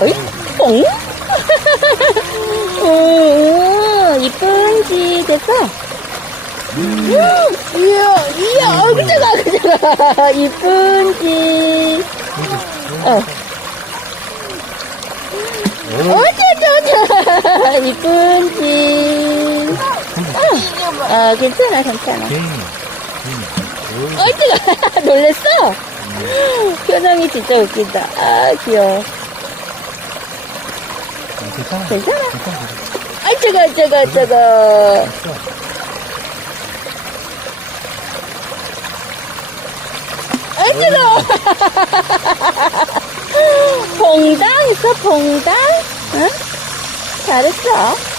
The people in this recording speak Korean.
어이? 뽕? 오, 이쁜지 됐어? 이야, 그저가. 이쁜지. 어쩌, 이쁜지. 괜찮아. 어쩌가. 놀랬어? 표정이 진짜 웃긴다. 아, 귀여워. 괜찮아? 아이, 저거. 어쩌고. 봉당 있어, 봉당? 응? 잘했어.